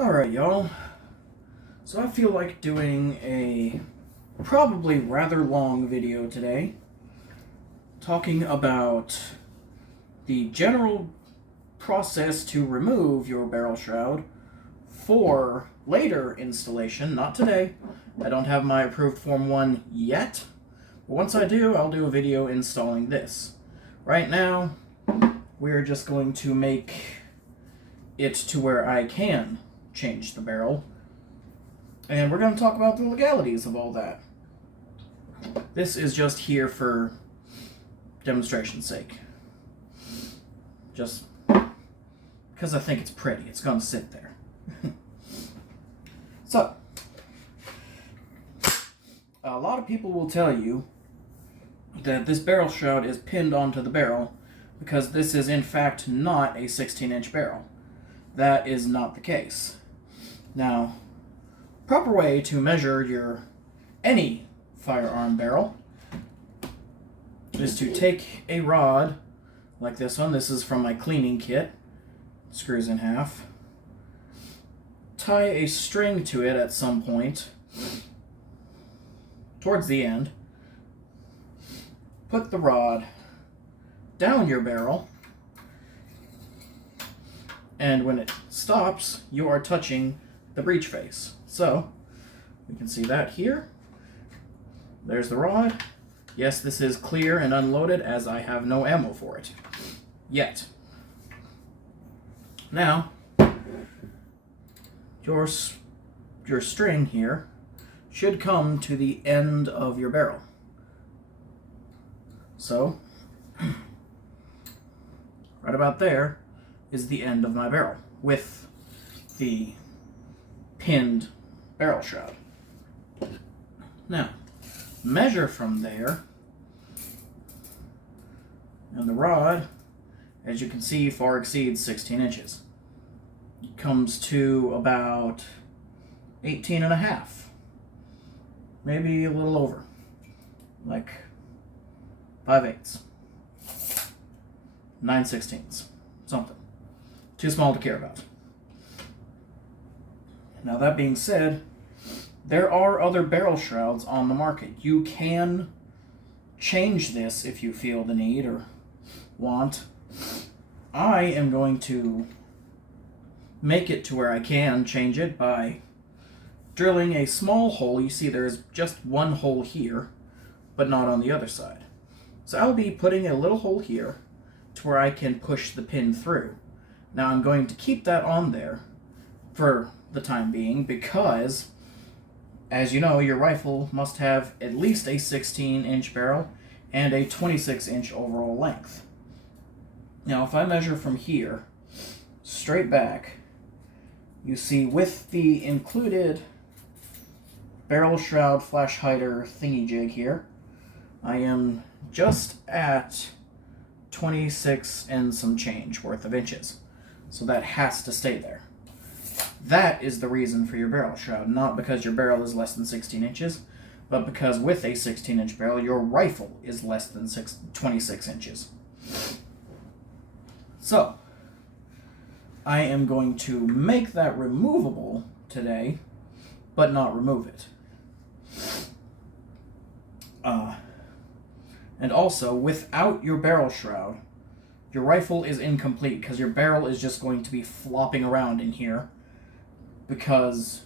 Alright, y'all. So I feel like doing a probably rather long video today talking about the general process to remove your barrel shroud for later installation, not today. I don't have my approved Form 1 yet, but once I do, I'll do a video installing this. Right now, we're just going to make it to where I can change the barrel, and we're going to talk about the legalities of all that. This is just here for demonstration's sake. Just because I think it's pretty. It's going to sit there. So, a lot of people will tell you that this barrel shroud is pinned onto the barrel because this is in fact not a 16-inch barrel. That is not the case. Now, proper way to measure any firearm barrel is to take a rod like this one. This is from my cleaning kit. Screws in half. Tie a string to it at some point towards the end. Put the rod down your barrel, and when it stops, you are touching the breech face. So, we can see that here. There's the rod. Yes, this is clear and unloaded as I have no ammo for it. Yet. Now, your string here should come to the end of your barrel. So, right about there is the end of my barrel with the pinned barrel shroud. Now, measure from there, and the rod, as you can see, far exceeds 16 inches. It comes to about 18 and a half, maybe a little over, like 5/8, 9/16, something. Too small to care about. Now, that being said, there are other barrel shrouds on the market. You can change this if you feel the need or want. I am going to make it to where I can change it by drilling a small hole. You see there's just one hole here, but not on the other side. So I'll be putting a little hole here to where I can push the pin through. Now I'm going to keep that on there for the time being because, as you know, your rifle must have at least a 16-inch barrel and a 26-inch overall length. Now, if I measure from here, straight back, you see with the included barrel shroud flash hider thingy jig here, I am just at 26 and some change worth of inches. So that has to stay there. That is the reason for your barrel shroud, not because your barrel is less than 16 inches, but because with a 16-inch barrel, your rifle is less than 26 inches. So, I am going to make that removable today, but not remove it. And also, without your barrel shroud, your rifle is incomplete because your barrel is just going to be flopping around in here because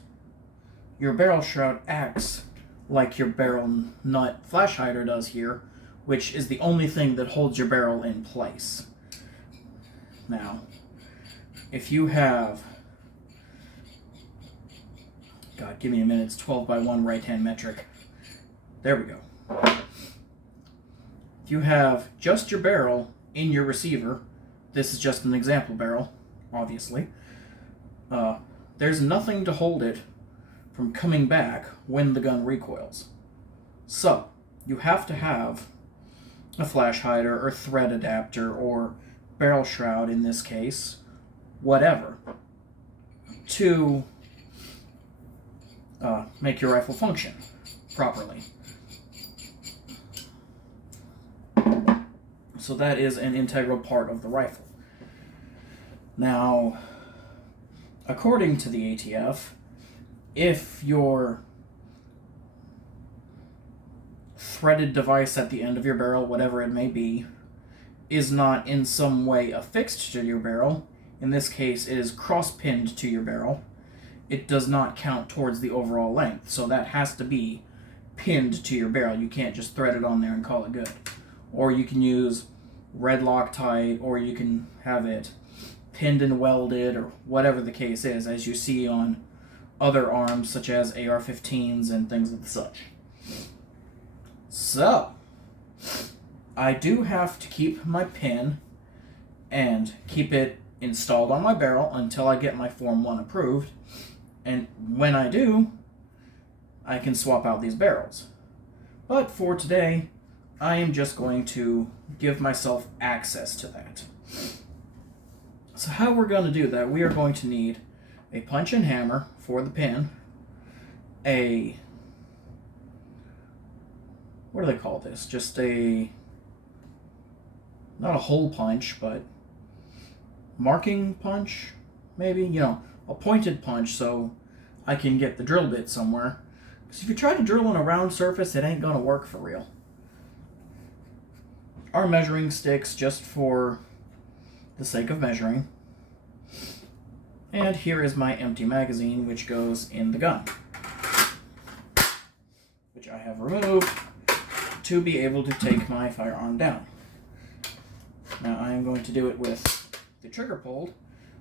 your barrel shroud acts like your barrel nut flash hider does here, which is the only thing that holds your barrel in place. Now, if you have, God, give me a minute, it's 12:1 right-hand metric. There we go. If you have just your barrel in your receiver, this is just an example barrel, obviously, there's nothing to hold it from coming back when the gun recoils. So, you have to have a flash hider or thread adapter or barrel shroud in this case, whatever, to make your rifle function properly. So that is an integral part of the rifle. Now, according to the ATF, if your threaded device at the end of your barrel, whatever it may be, is not in some way affixed to your barrel, in this case it is cross-pinned to your barrel, it does not count towards the overall length. So that has to be pinned to your barrel. You can't just thread it on there and call it good. Or you can use red Loctite, or you can have it pinned and welded, or whatever the case is, as you see on other arms such as AR-15s and things of the such. So, I do have to keep my pin and keep it installed on my barrel until I get my Form 1 approved, and when I do, I can swap out these barrels. But for today, I am just going to give myself access to that. So how we're going to do that, we are going to need a punch and hammer for the pin, what do they call this? Just not a hole punch, but marking punch, maybe? A pointed punch so I can get the drill bit somewhere. Because if you try to drill on a round surface, it ain't going to work for real. Our measuring sticks just for the sake of measuring. And here is my empty magazine, which goes in the gun, which I have removed to be able to take my firearm down. Now I am going to do it with the trigger pulled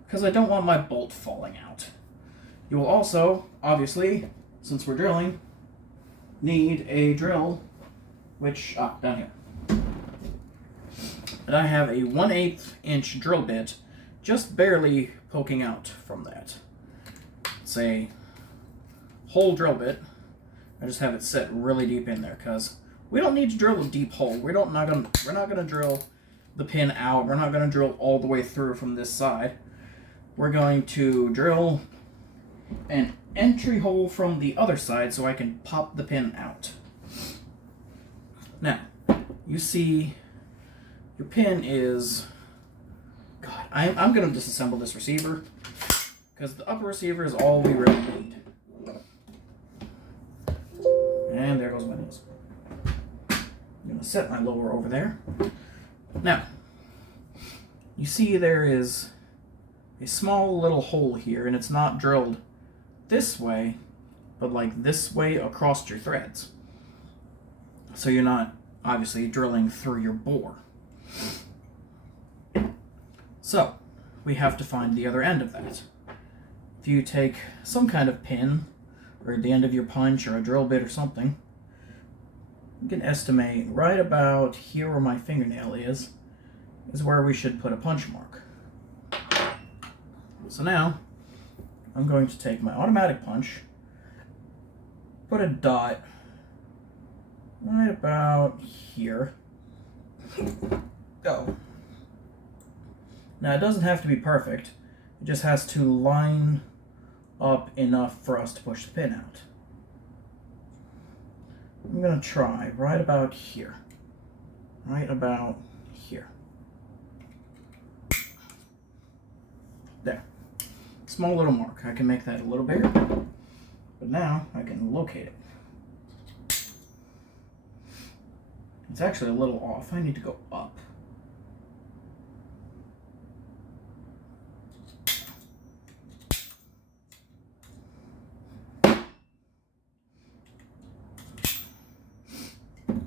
because I don't want my bolt falling out. You will also, obviously, since we're drilling, need a drill, which, down here. And I have a 1/8 inch drill bit just barely poking out from that. It's a whole drill bit. I just have it set really deep in there because we don't need to drill a deep hole. We're not gonna drill the pin out. We're not gonna drill all the way through from this side. We're going to drill an entry hole from the other side so I can pop the pin out. Now, you see your pin is... God, I'm going to disassemble this receiver because the upper receiver is all we really need. And there goes my nose. I'm going to set my lower over there. Now, you see there is a small little hole here, and it's not drilled this way, but like this way across your threads. So you're not obviously drilling through your bore. So, we have to find the other end of that. If you take some kind of pin, or the end of your punch, or a drill bit or something, you can estimate right about here where my fingernail is where we should put a punch mark. So now, I'm going to take my automatic punch, put a dot right about here. Go. Now, it doesn't have to be perfect. It just has to line up enough for us to push the pin out. I'm going to try right about here. Right about here. There. Small little mark. I can make that a little bigger. But now I can locate it. It's actually a little off. I need to go up.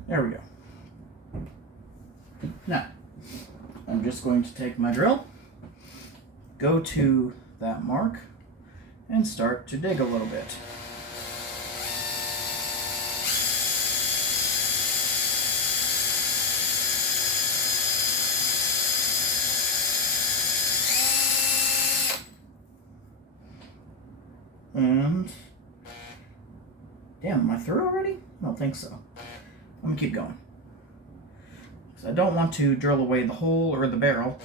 There we go. Now, I'm just going to take my drill, go to that mark, and start to dig a little bit. And, damn, am I through already? I don't think so. I'm going to keep going. So I don't want to drill away the hole or the barrel.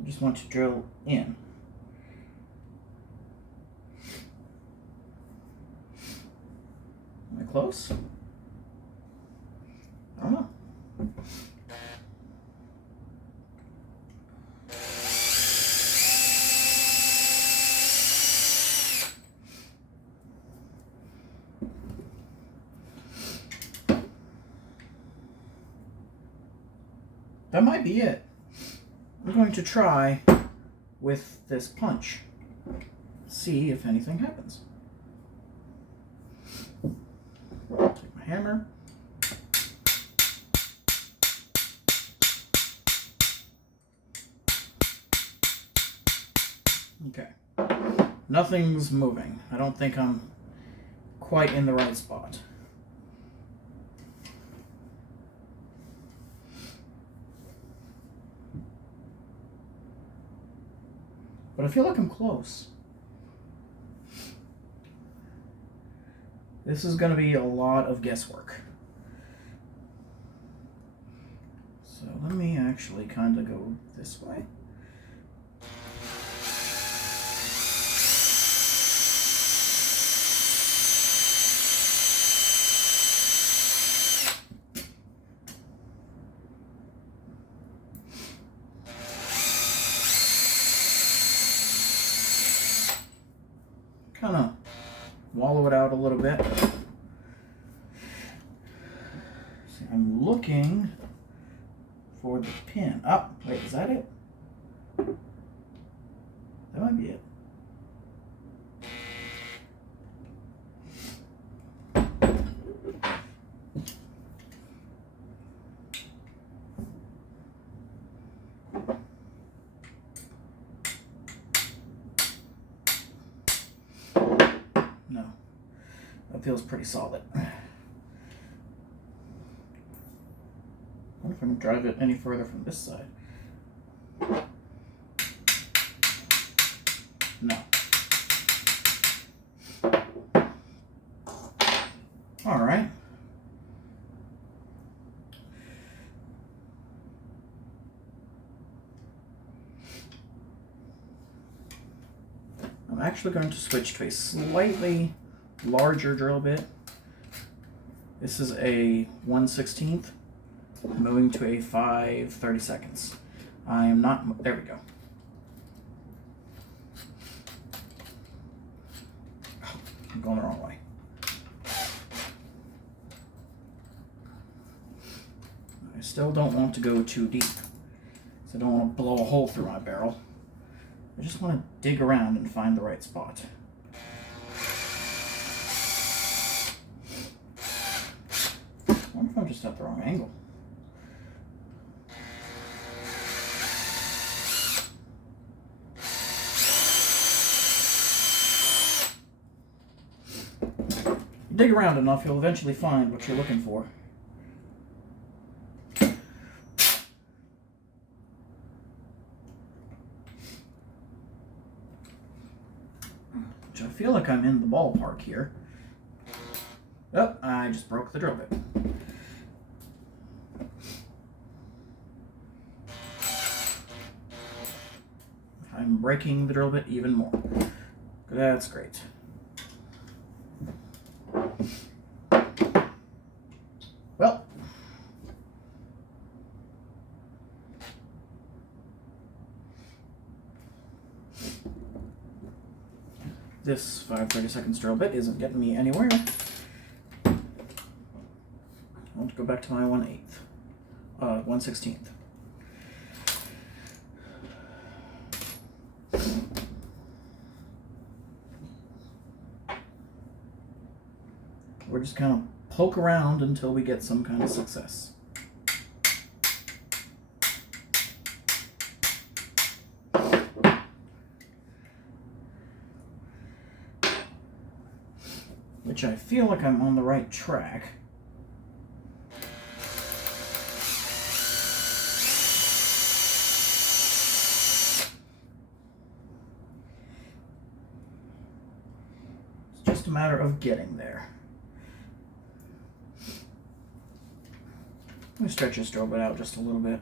I just want to drill in. Am I close? I don't know. That might be it. I'm going to try with this punch. See if anything happens. Take my hammer. Okay. Nothing's moving. I don't think I'm quite in the right spot. But I feel like I'm close. This is going to be a lot of guesswork. So let me actually kind of go this way. Kind of wallow it out a little bit. See, I'm looking for the pin. Oh, wait, is that it? That might be it. No, that feels pretty solid. I wonder if I can drive it any further from this side. No. All right. I'm actually going to switch to a slightly larger drill bit. This is a 1/16, moving to a 5/32. I am not, there we go. I'm going the wrong way. I still don't want to go too deep, so I don't want to blow a hole through my barrel. I just want to dig around and find the right spot. I wonder if I'm just at the wrong angle. Dig around enough, you'll eventually find what you're looking for. Which I feel like I'm in the ballpark here. Oh, I just broke the drill bit. I'm breaking the drill bit even more. That's great. Well, this 5/32 drill bit isn't getting me anywhere. I want to go back to my 1/16. We're just kind of poke around until we get some kind of success. Which I feel like I'm on the right track. It's just a matter of getting there. Let me stretch this drill bit out just a little bit.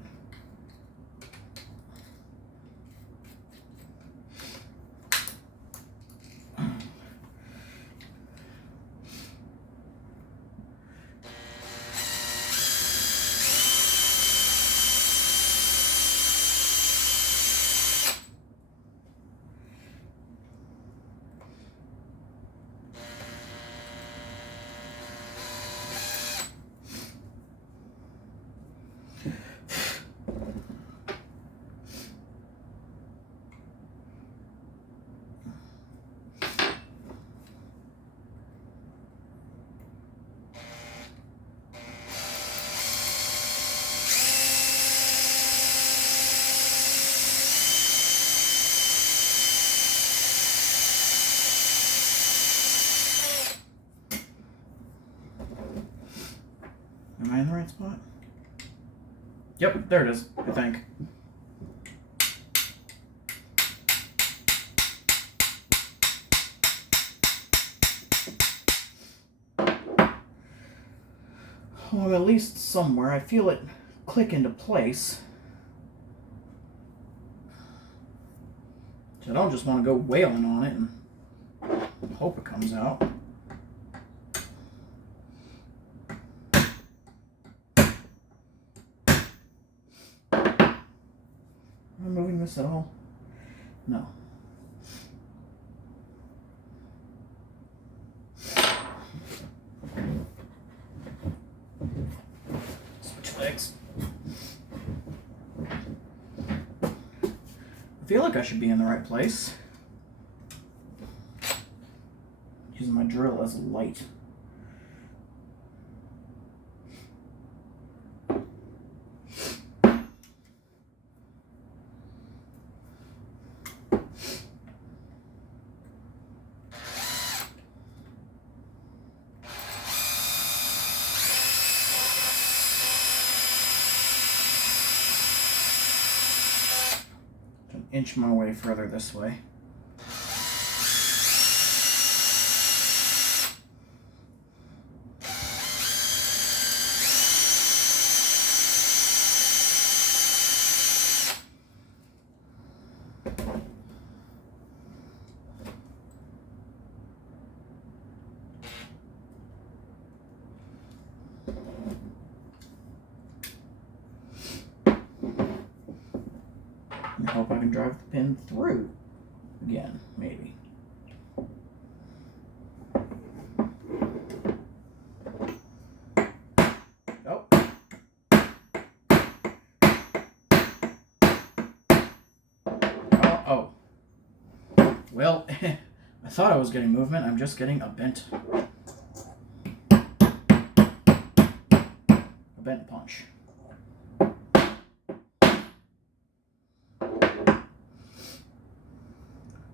Yep, there it is, I think. Well, at least somewhere. I feel it click into place. So I don't just want to go wailing on it and hope it comes out. Am I moving this at all? No. Switch legs. I feel like I should be in the right place. Using my drill as a light. Inch my way further this way. I hope I can drive the pin through again, maybe. Oh. Oh. Well, I thought I was getting movement. I'm just getting a bent punch.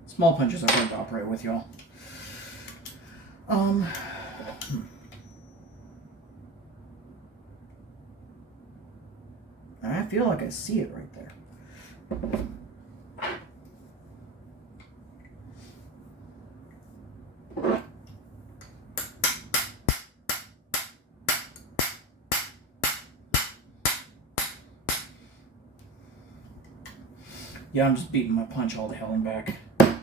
Small punches are hard to operate with, y'all. I feel like I see it right there. Yeah, I'm just beating my punch all the hell and back. I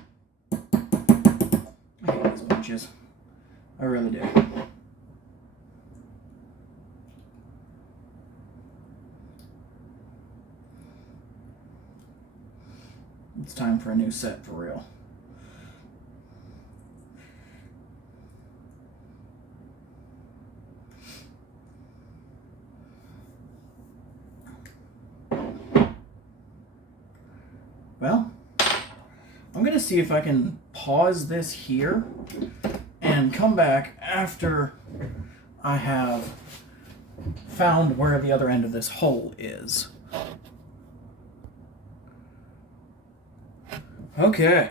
hate these punches. I really do. It's time for a new set for real. Well, I'm going to see if I can pause this here and come back after I have found where the other end of this hole is. Okay,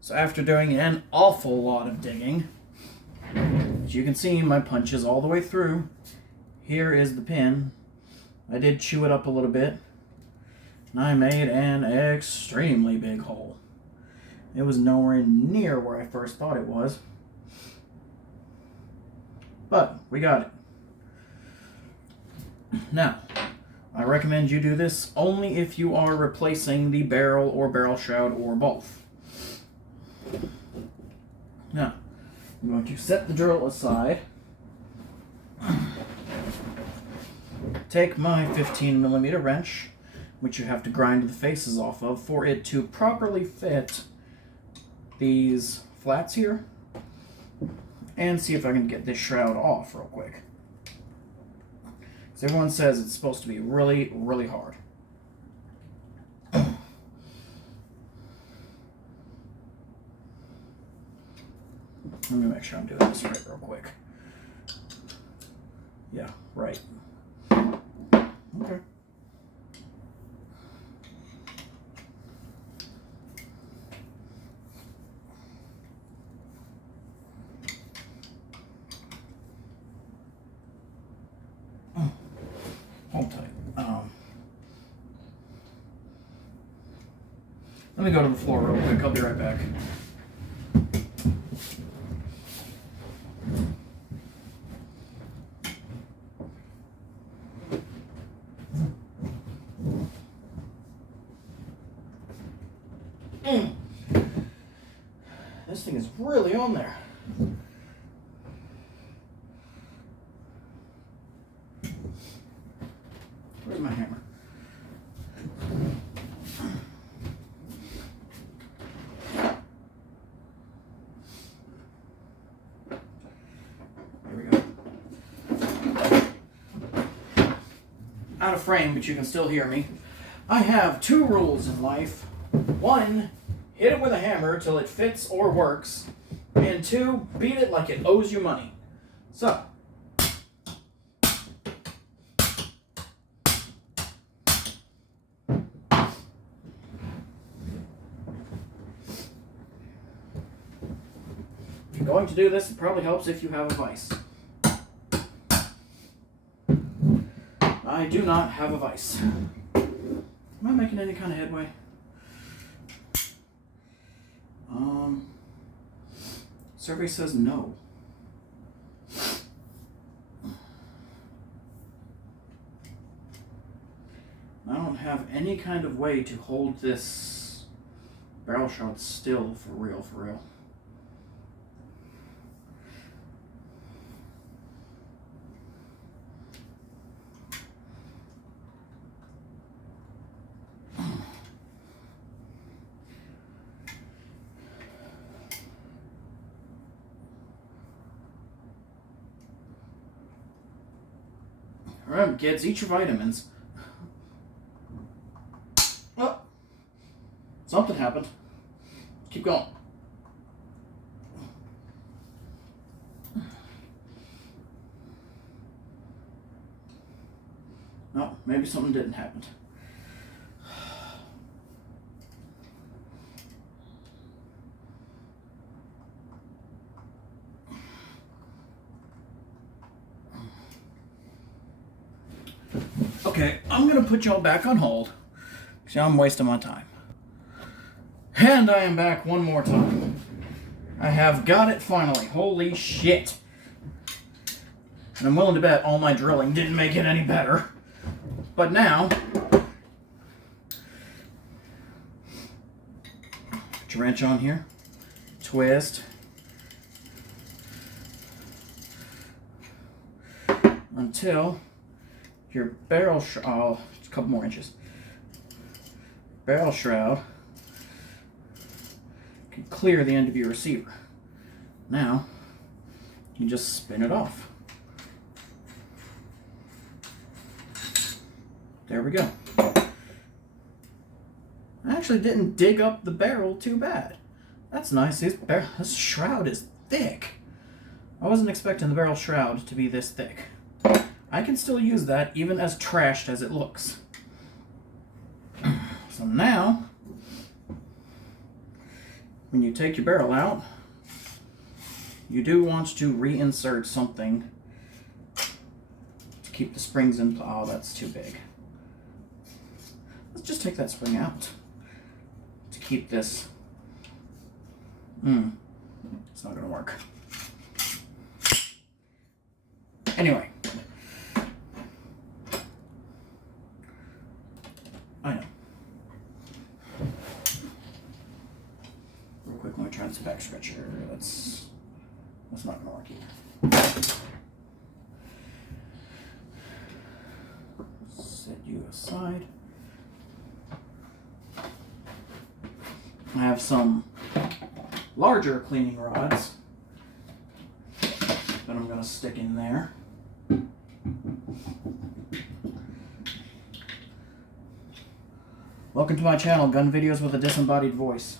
so after doing an awful lot of digging, as you can see, my punch is all the way through. Here is the pin. I did chew it up a little bit, and I made an extremely big hole. It was nowhere near where I first thought it was, but we got it. Now, I recommend you do this only if you are replacing the barrel or barrel shroud or both. Now, I'm going to set the drill aside. Take my 15mm wrench, which you have to grind the faces off of for it to properly fit these flats here, and see if I can get this shroud off real quick. Because everyone says it's supposed to be really, really hard. Let me make sure I'm doing this right real quick. Yeah, right. Okay. Hold tight. me go to the floor real quick. I'll be right back. This thing is really on there. Where's my hammer? There we go. Out of frame, but you can still hear me. I have 2 rules in life. 1, hit it with a hammer till it fits or works. And 2, beat it like it owes you money. So, if you're going to do this, it probably helps if you have a vise. I do not have a vise. Am I making any kind of headway? Survey says no. I don't have any kind of way to hold this barrel shroud still for real, for real. Alright, kids, eat your vitamins. Oh, something happened. Keep going. No, maybe something didn't happen. Okay, I'm gonna put y'all back on hold. See, I'm wasting my time. And I am back one more time. I have got it finally. Holy shit. And I'm willing to bet all my drilling didn't make it any better. But now, put your wrench on here. Twist. Until your barrel shroud, oh, just a couple more inches. Barrel shroud can clear the end of your receiver. Now, you just spin it off. There we go. I actually didn't dig up the barrel too bad. That's nice. This shroud is thick. I wasn't expecting the barrel shroud to be this thick. I can still use that even as trashed as it looks. So now, when you take your barrel out, you do want to reinsert something to keep the springs in. Oh, that's too big. Let's just take that spring out to keep this. It's not gonna work. Anyway. I know. Real quick, let me try this back stretch here. That's not gonna work either. Set you aside. I have some larger cleaning rods that I'm gonna stick in there. Welcome to my channel, Gun Videos with a Disembodied Voice.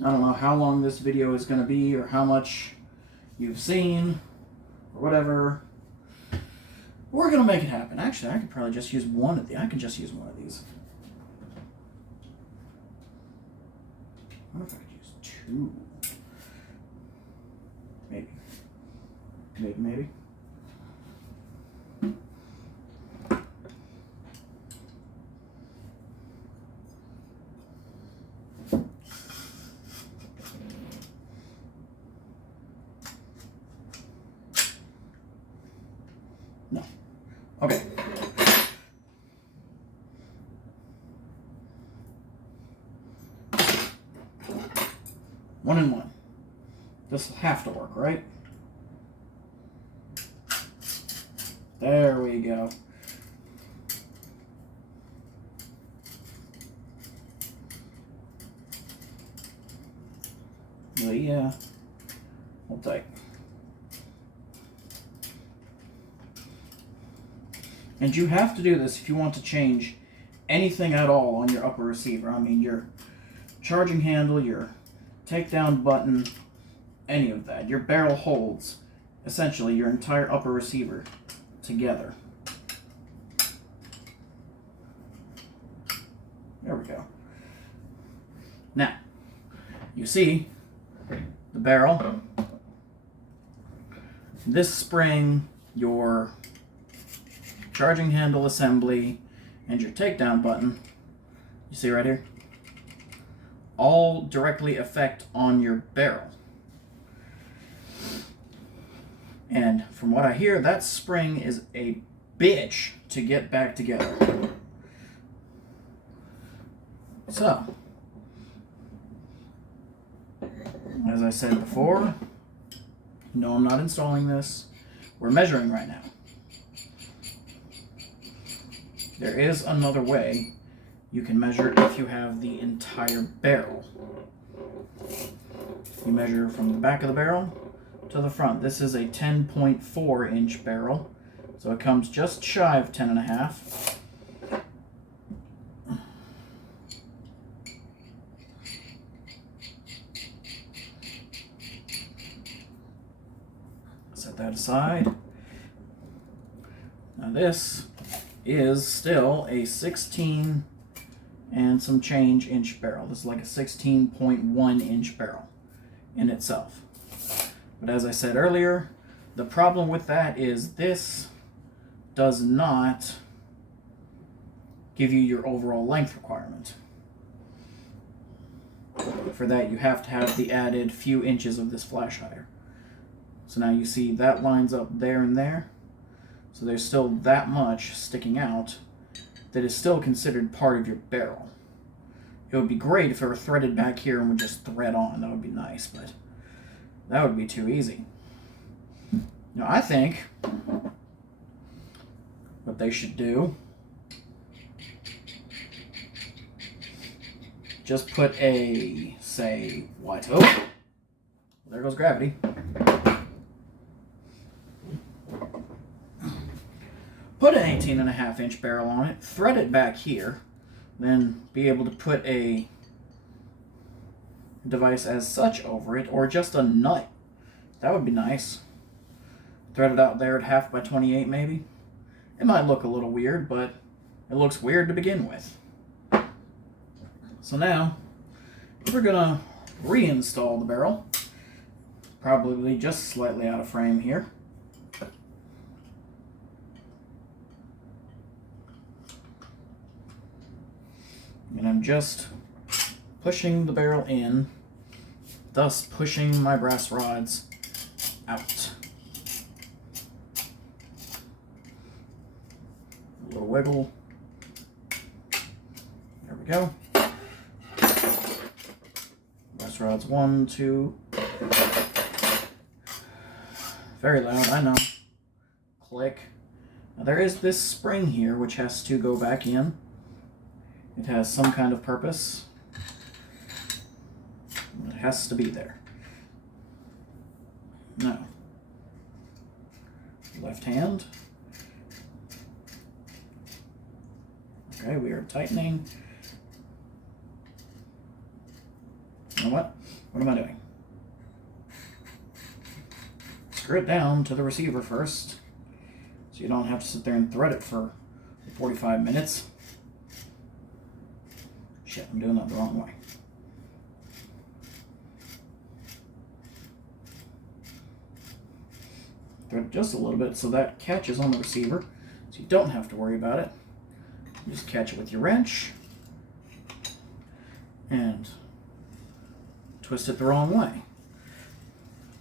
I don't know how long this video is going to be or how much you've seen or whatever. We're going to make it happen. Actually, I could probably just use one of these. I can just use one of these. I wonder if I could use 2. Maybe. Maybe. No. Okay. One and one. This will have to work, right? There we go. But yeah, hold tight. And you have to do this if you want to change anything at all on your upper receiver. I mean, your charging handle, your takedown button, any of that. Your barrel holds, essentially, your entire upper receiver together. There we go. Now, you see the barrel, this spring, your charging handle assembly, and your takedown button, you see right here, all directly affect on your barrel. And from what I hear, that spring is a bitch to get back together. So, as I said before, no, I'm not installing this. We're measuring right now. There is another way you can measure if you have the entire barrel. You measure from the back of the barrel to the front. This is a 10.4 inch barrel, so it comes just shy of 10.5. Set that aside. Now this is still a 16 and some change inch barrel. This is like a 16.1 inch barrel in itself. But as I said earlier, the problem with that is this does not give you your overall length requirement. For that, you have to have the added few inches of this flash hider. So now you see that lines up there and there. So there's still that much sticking out that is still considered part of your barrel. It would be great if it were threaded back here and would just thread on. That would be nice, but that would be too easy. Now, I think what they should do, just put a, say, what? Oh, there goes gravity. Put an 18.5 inch barrel on it, thread it back here, then be able to put a device as such over it, or just a nut. That would be nice. Thread it out there at 1/2 by 28 maybe. It might look a little weird, but it looks weird to begin with. So now, we're gonna reinstall the barrel. Probably just slightly out of frame here. And I'm just pushing the barrel in, thus pushing my brass rods out. A little wiggle. There we go. Brass rods 1, 2. Very loud, I know. Click. Now there is this spring here which has to go back in. It has some kind of purpose. It has to be there. Now, left hand. Okay, we are tightening. You know what? What am I doing? Screw it down to the receiver first, so you don't have to sit there and thread it for 45 minutes. Shit, I'm doing that the wrong way. thread just a little bit so that catches on the receiver, so you don't have to worry about it. You just catch it with your wrench and twist it the wrong way,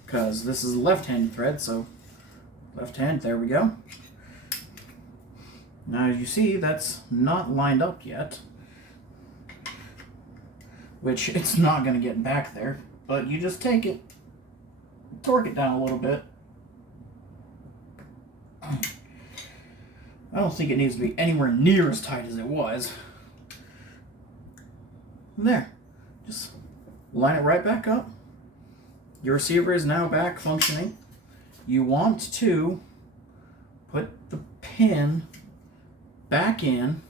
because this is a left-handed thread, so left hand, there we go. Now as you see, that's not lined up yet, which it's not going to get back there, but you just take it, torque it down a little bit. I don't think it needs to be anywhere near as tight as it was. There. Just line it right back up. Your receiver is now back functioning. You want to put the pin back in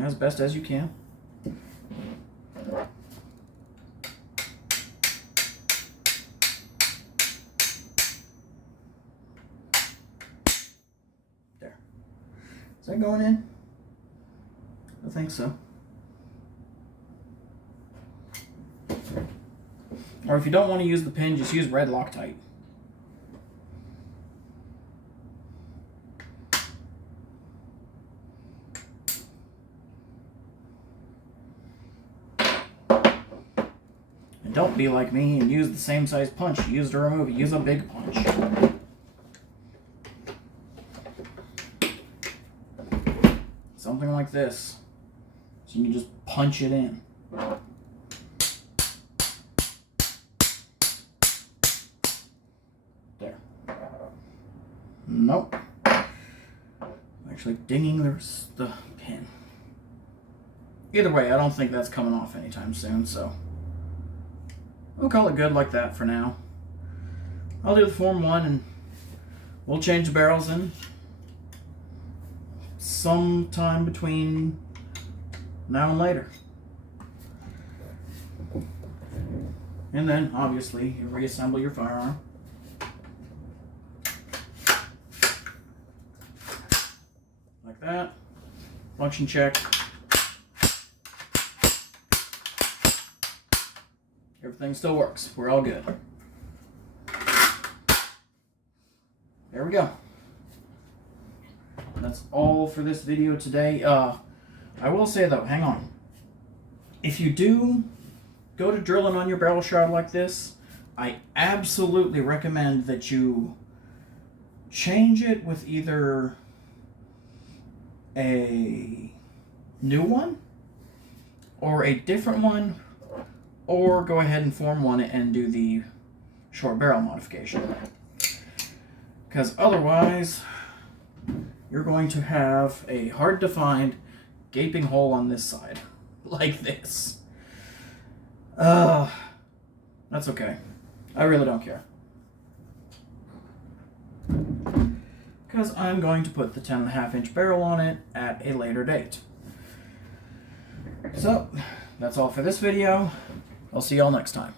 as best as you can. There. Is that going in? I think so. Or if you don't want to use the pin, just use red Loctite. And don't be like me and use the same size punch you used to remove it. Use a big punch. Something like this. So you can just punch it in. There. Nope. Actually dinging the pin. Either way, I don't think that's coming off anytime soon, so we'll call it good like that for now. I'll do the Form 1 and we'll change the barrels in sometime between now and later. And then, obviously, you reassemble your firearm. Like that. Function check. Everything still works. We're all good. There we go. That's all for this video today. I will say though, hang on. If you do go to drilling on your barrel shroud like this, I absolutely recommend that you change it with either a new one or a different one, or go ahead and Form 1 it and do the short barrel modification. Because otherwise, you're going to have a hard to find gaping hole on this side, like this. That's okay. I really don't care. Because I'm going to put the 10.5-inch barrel on it at a later date. So, that's all for this video. I'll see y'all next time.